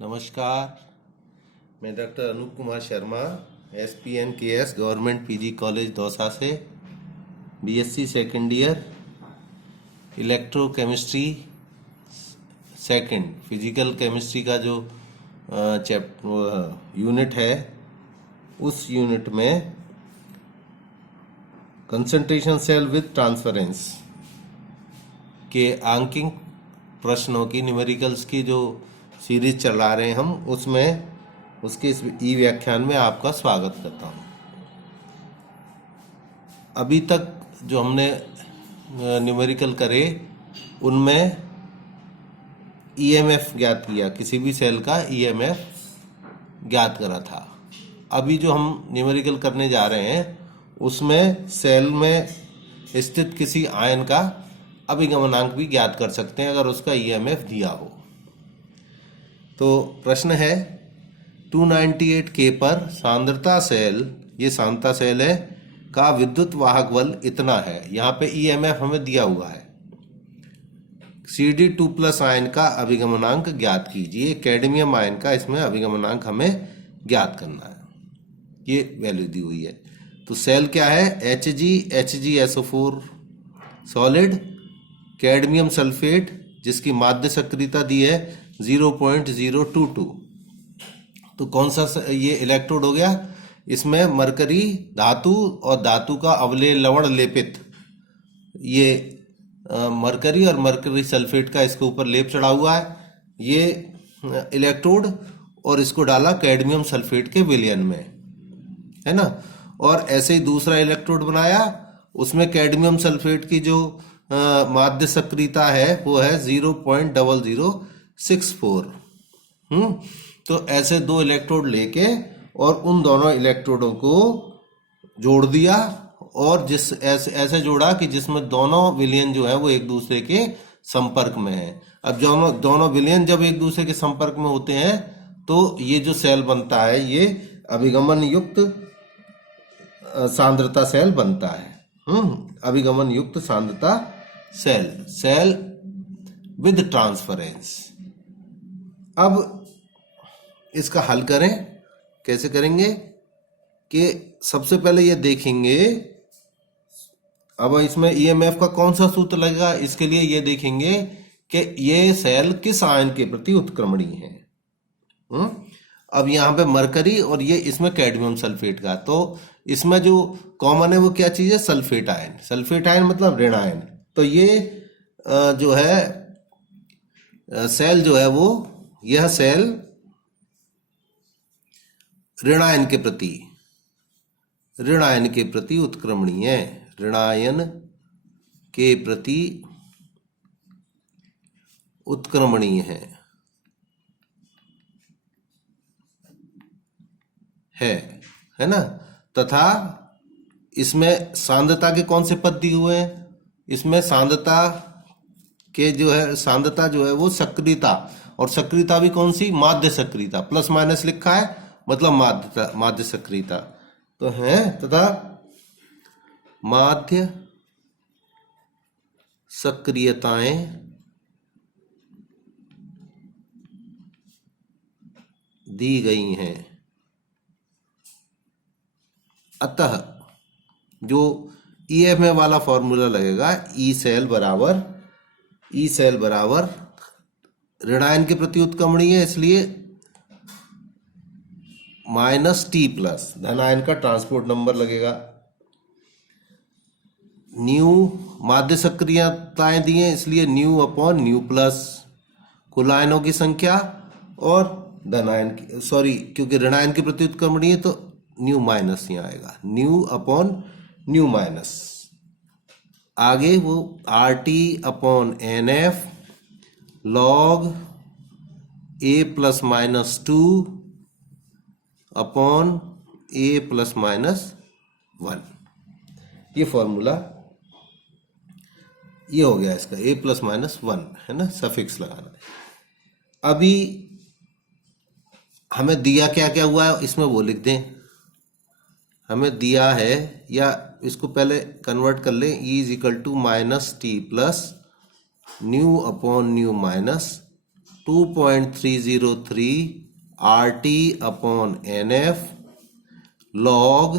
नमस्कार, मैं doctor Anoop Kumar Sharma SPNKS government PG college Dausa से BSc second year electrochemistry second physical chemistry का जो यूनिट है, उस यूनिट में कंसंट्रेशन सेल विद ट्रांसफरेंस के आंकिक प्रश्नों की न्यूमेरिकल्स की जो सीरीज चला रहे हैं हम, उसमें उसके इस ई व्याख्यान में आपका स्वागत करता हूँ। अभी तक जो हमने न्यूमेरिकल करे उनमें EMF ज्ञात किया, किसी भी सेल का EMF ज्ञात करा था। अभी जो हम न्यूमेरिकल करने जा रहे हैं उसमें सेल में स्थित किसी आयन का अभिगमनांक भी ज्ञात कर सकते हैं अगर उसका EMF दिया हो। तो प्रश्न है 298 K पर सांद्रता सेल, ये सांद्रता सेल है, का विद्युत वाहक बल इतना है। यहाँ पे EMF हमें दिया हुआ है। CD2+ आयन का अभिगमनांक ज्ञात कीजिए। कैडमियम आयन का इसमें अभिगमनांक हमें ज्ञात करना है, ये वैल्यू दी हुई है। तो सेल क्या है? HgHgSO4 सॉलिड, कैडमियम सल्फेट जिसकी माध्य सक्रियता दी है 0.022। तो कौन सा ये इलेक्ट्रोड हो गया? इसमें मरकरी धातु और धातु का अवलेय लवण लेपित, ये मरकरी और मरकरी सल्फेट का इसके ऊपर लेप चढ़ा हुआ है, ये इलेक्ट्रोड, और इसको डाला कैडमियम सल्फेट के विलयन में, है ना। और ऐसे ही दूसरा इलेक्ट्रोड बनाया, उसमें कैडमियम सल्फेट की जो माध्य सक्रियता है वो है 0.0064। तो ऐसे दो इलेक्ट्रोड लेके और उन दोनों इलेक्ट्रोडों को जोड़ दिया, और जिस ऐसे जोड़ा कि जिसमें दोनों विलयन जो है वो एक दूसरे के संपर्क में है। अब दोनों विलयन जब एक दूसरे के संपर्क में होते हैं तो ये जो सेल बनता है ये अभिगमन युक्त सांद्रता सेल बनता है। अभिगमन युक्त सांद्रता सेल विद ट्रांसफरेंस। अब इसका हल करें, कैसे करेंगे कि सबसे पहले ये देखेंगे, अब इसमें EMF का कौन सा सूत्र लगेगा, इसके लिए ये देखेंगे कि ये सेल किस आयन के प्रति उत्क्रमणी है। अब यहाँ पे मरकरी और ये इसमें कैडमियम सल्फेट का, तो इसमें जो कॉमन है वो क्या चीज है? Sulphate ion. सल्फेट आयन मतलब ऋण आयन। तो ये जो है सेल जो है वो, यह सेल ऋण आयन के प्रति उत्क्रमणीय है। ऋण आयन के प्रति उत्क्रमणीय है ना। तथा इसमें सांद्रता के कौन से पद दिए हुए हैं? इसमें सांद्रता के जो है, सांद्रता जो है वो सक्रियता, और सक्रियता भी कौन सी? माध्य सक्रियता। प्लस माइनस लिखा है मतलब माध्य सक्रियता तो है, तथा माध्य सक्रियताएं दी गई हैं। अतः जो EMF वाला फॉर्मूला लगेगा, ई सेल बराबर ऋण आयन के प्रति उत्क्रमणीय है, इसलिए -T+, धन आयन का ट्रांसपोर्ट नंबर लगेगा। न्यू माध्य सक्रियताएं दी हैं, इसलिए ν/ν+, कुल आयनों की संख्या, और धन आयन की, सॉरी, क्योंकि ऋण आयन के प्रति उत्क्रमणीय है तो ν- यहाँ आएगा, ν/ν-। आगे वो RT/NF log A+-2 upon A+-1, ये फॉर्मूला ये हो गया इसका। A+-1 है ना, सफिक्स लगाना है। अभी हमें दिया क्या क्या हुआ है इसमें वो लिख दें। हमें दिया है, या इसको पहले कन्वर्ट कर लें, E = -T+ ν/ν- 2.303 RT upon NF log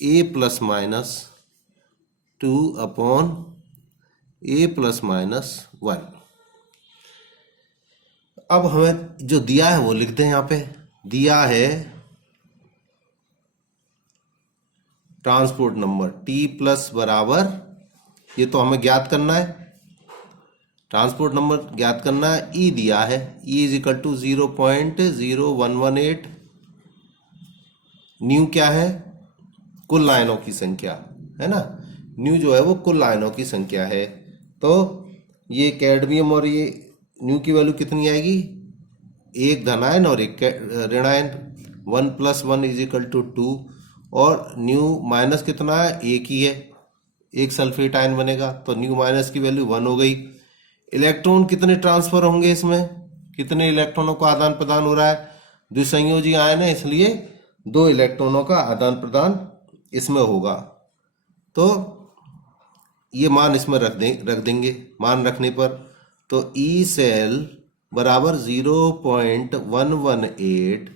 A plus minus 2 upon A plus minus 1। अब हमें जो दिया है वो लिख दें। यहाँ पे दिया है ट्रांसपोर्ट नंबर T प्लस बराबर, ये तो हमें ज्ञात करना है, ट्रांसपोर्ट नंबर ज्ञात करना है। E दिया है, E इज इक्वल टू 0.0118। न्यू क्या है? कुल आयनों की संख्या है ना, न्यू जो है वो कुल आयनों की संख्या है। तो ये कैडमियम और ये न्यू की वैल्यू कितनी आएगी? एक धनायन और एक ऋणायन, 1 + 1 इज इक्वल टू 2। और न्यू माइनस कितना है? एक ही है, एक सल्फेट आयन बनेगा, तो न्यू माइनस की वैल्यू 1 हो गई। इलेक्ट्रॉन कितने ट्रांसफर होंगे इसमें? कितने इलेक्ट्रॉनों का आदान प्रदान हो रहा है? द्विसंयोजी आयन है इसलिए 2 इलेक्ट्रॉनों का आदान प्रदान इसमें होगा। तो ये मान इसमें रख देंगे। मान रखने पर तो ई सेल बराबर 0.118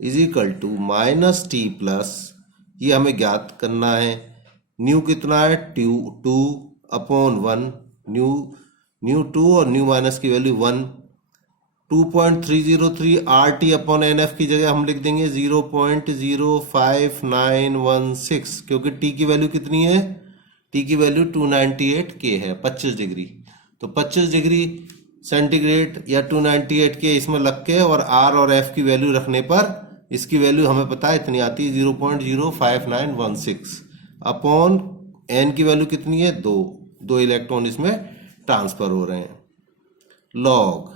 is equal to minus T plus, ये हमें ज्ञात करना है। न्यू कितना है? 2 अपॉन 1, न्यू 2 और न्यू माइनस की वैल्यू 1। 2.303 RT अपॉन NF की जगह हम लिख देंगे 0.05916, क्योंकि T की वैल्यू कितनी है? T की वैल्यू 298 K है, 25 डिग्री। तो 25 डिग्री सेंटीग्रेड या 298 K इसमें लग के और R और F की वैल्यू रखने पर इसकी वैल्यू हमें पता है इतनी आती है 0.05916 अपॉन N की वैल्यू कितनी है? 2 इलेक्ट्रॉन इसमें ट्रांसफर हो रहे हैं। लॉग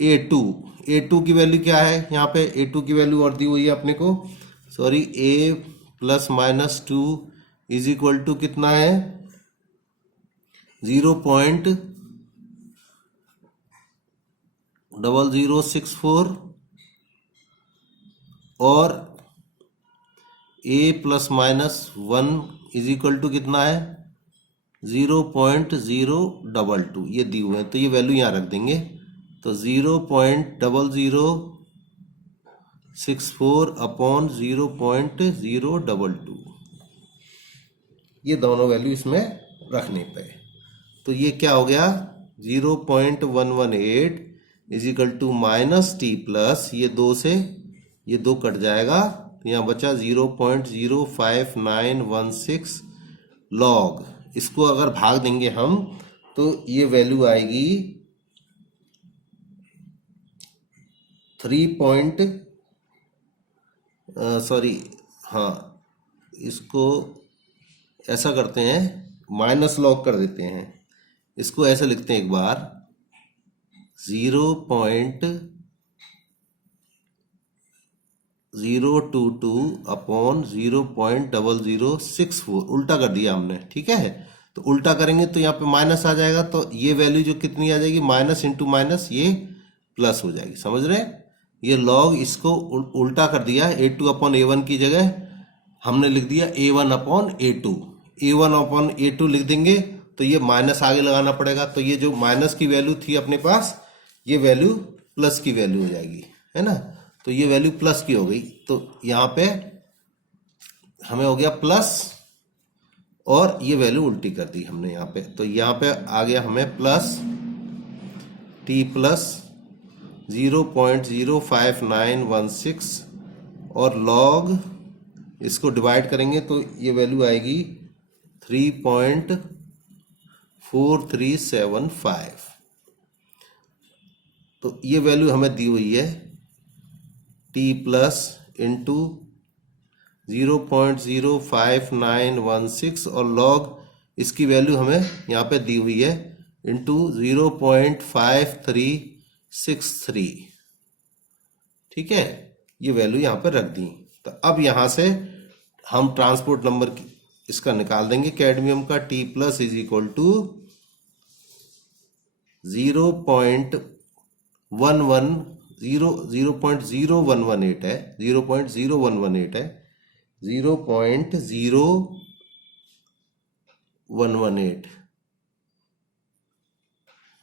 A2 की वैल्यू क्या है? यहाँ पे A2 की वैल्यू और दी हुई है अपने को, sorry, A plus minus 2 is equal to कितना है? 0.0064 और A plus minus 1 is equal to कितना है? 0.022, ये दी हुए हैं, तो ये वैल्यू यहाँ रख देंगे। तो 0.0064 अपॉन 0.022, ये दोनों वैल्यू इसमें रखने पे तो ये क्या हो गया? 0.118 is equal to minus T plus, ये 2 से ये 2 कट जाएगा, तो यहाँ बचा 0.05916 लॉग। इसको अगर भाग देंगे हम तो ये वैल्यू आएगी इसको ऐसा करते हैं, माइनस लॉग कर देते हैं। इसको ऐसे लिखते हैं एक बार, 0.022 अपॉन 0.0064, उल्टा कर दिया हमने, ठीक है। तो उल्टा करेंगे तो यहाँ पे माइनस आ जाएगा, तो ये वैल्यू जो कितनी आ जाएगी? माइनस इंटू माइनस ये प्लस हो जाएगी, समझ रहे हैं? ये लॉग इसको उल्टा कर दिया है, A2 अपॉन A1 की जगह हमने लिख दिया A1 upon A2। A1 upon A2 लिख देंगे तो ये माइनस आगे लगाना पड़ेगा, तो ये जो माइनस की वैल्यू थी अपने पास, ये वैल्यू प्लस की वैल्यू हो जाएगी, है ना। तो ये वैल्यू प्लस की हो गई, तो यहाँ पे हमें हो गया प्लस, और ये वैल्यू उल्टी कर दी हमने यहाँ पे, तो यहाँ पे आ गया हमें प्लस T प्लस 0.05916 और लॉग इसको डिवाइड करेंगे तो ये वैल्यू आएगी 3.4375। तो ये वैल्यू हमें दी हुई है T प्लस इंटू 0.05916 और लॉग इसकी वैल्यू हमें यहाँ पे दी हुई है इंटू 0.5363, ठीक है। ये वैल्यू यहाँ पर रख दी। तो अब यहाँ से हम ट्रांसपोर्ट नंबर इसका निकाल देंगे कैडमियम का। T plus is equal to 0.00118 है, 0.0118 है, 0.0118,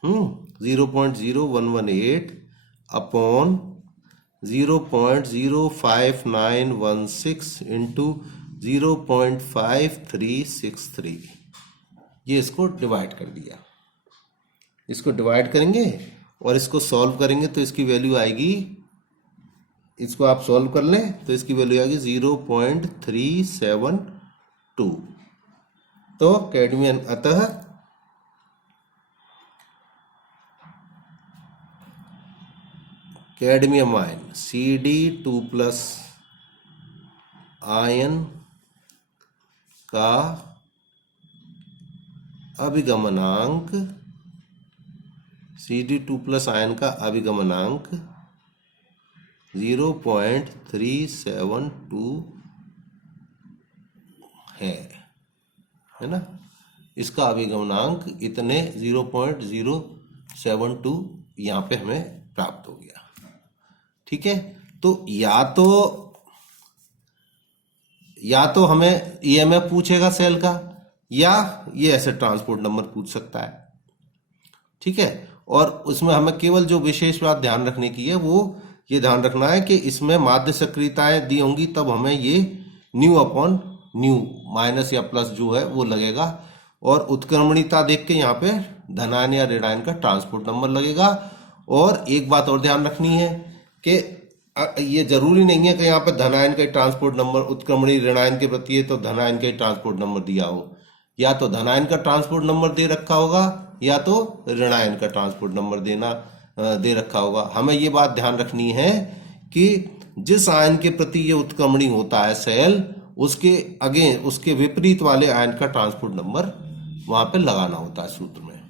0.0118 अपॉन 0.05916 इंटू 0.5363, ये इसको डिवाइड कर दिया। इसको डिवाइड करेंगे और इसको सॉल्व करेंगे तो इसकी वैल्यू आएगी, इसको आप सॉल्व कर लें तो इसकी वैल्यू आएगी 0.372। तो कैडमियम, अतः कैडमियम आयन Cd2+ आयन का अभिगमनांक, Cd2+ आयन का अभिगमनांक 0.372 है ना। इसका अभिगमनांक इतने 0.072 यहाँ पे हमें प्राप्त हो गया। ठीक है, तो या तो हमें ईएमएफ पूछेगा सेल का, या ये ऐसे ट्रांसपोर्ट नंबर पूछ सकता है। ठीक है, और उसमें हमें केवल जो विशेष बात ध्यान रखने की है वो ये ध्यान रखना है कि इसमें माध्य सक्रियताएं दी होंगी तब हमें ये न्यू अपॉन न्यू माइनस या प्लस जो है वो लगेगा, और उत्क्रमणीयता देख के यहाँ पे धनायन या ऋणायन का ट्रांसपोर्ट नंबर लगेगा। और एक बात और ध्यान रखनी है कि ये जरूरी नहीं है कि यहाँ पे धनायन का ट्रांसपोर्ट नंबर उत्क्रमणीय ऋणायन के प्रति है तो धनायन का ट्रांसपोर्ट नंबर दिया हो, या तो धनायन का ट्रांसपोर्ट नंबर दे रखा होगा या तो ऋणायन का ट्रांसपोर्ट नंबर दे रखा होगा। हमें ये बात ध्यान रखनी है कि जिस आयन के प्रति ये उत्क्रमणीय होता है सेल, उसके विपरीत वाले आयन का ट्रांसपोर्ट नंबर वहां पे लगाना होता है सूत्र में।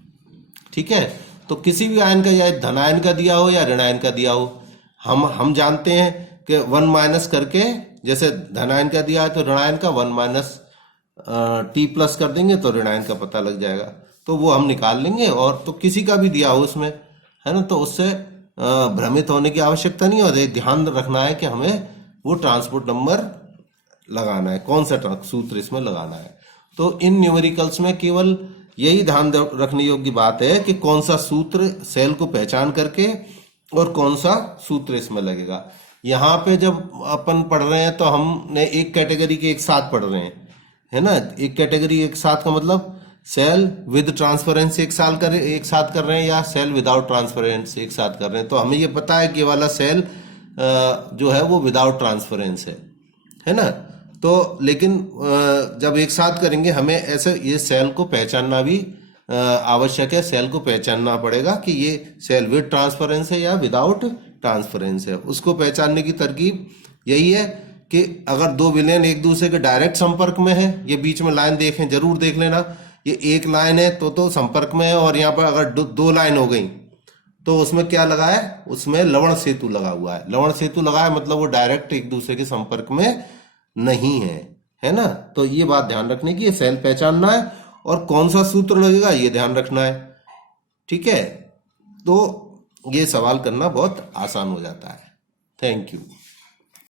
ठीक है, तो किसी भी आयन का, या धनायन का दिया हो या ऋणायन का दिया हो, हम जानते हैं कि 1 माइनस करके, जैसे धनायन का दिया है तो ऋणायन का 1 माइनस T+ कर देंगे तो ऋणायन का पता लग जाएगा, तो वो हम निकाल लेंगे। और तो किसी का भी दिया हो उसमें, है ना, तो उससे भ्रमित होने की आवश्यकता नहीं, और ध्यान रखना है कि हमें वो ट्रांसपोर्ट नंबर लगाना है, कौन सा सूत्र इसमें लगाना है। तो इन न्यूमेरिकल्स में केवल यही ध्यान रखने योग्य बात है कि कौन सा सूत्र सेल को पहचान करके और कौन सा सूत्र इसमें लगेगा। यहाँ पे जब अपन पढ़ रहे हैं तो हमने एक कैटेगरी के एक साथ पढ़ रहे हैं, है ना। एक कैटेगरी एक साथ का मतलब सेल विद ट्रांसफरेंस एक साथ कर रहे हैं या सेल विदाउट ट्रांसफरेंस एक साथ कर रहे हैं। तो हमें ये पता है कि ये वाला सेल जो है वो विदाउट ट्रांसफरेंस है ना। तो लेकिन जब एक साथ करेंगे हमें ऐसे ये सेल को पहचानना भी आवश्यक है। सेल को पहचानना पड़ेगा कि ये सेल विद ट्रांसफरेंस है या विदाउट ट्रांसफरेंस है। उसको पहचानने की तरकीब यही है कि अगर दो विलेन एक दूसरे के डायरेक्ट संपर्क में है, ये बीच में लाइन देखें, जरूर देख लेना, ये एक लाइन है तो संपर्क में है, और यहाँ पर अगर दो लाइन हो गई तो उसमें क्या लगा है, उसमें लवण सेतु लगा हुआ है। लवण सेतु लगा है मतलब वो डायरेक्ट एक दूसरे के संपर्क में नहीं है ना। तो ये बात ध्यान रखने की, ये सेल पहचानना है और कौन सा सूत्र लगेगा ये ध्यान रखना है। ठीक है, तो ये सवाल करना बहुत आसान हो जाता है। Thank you.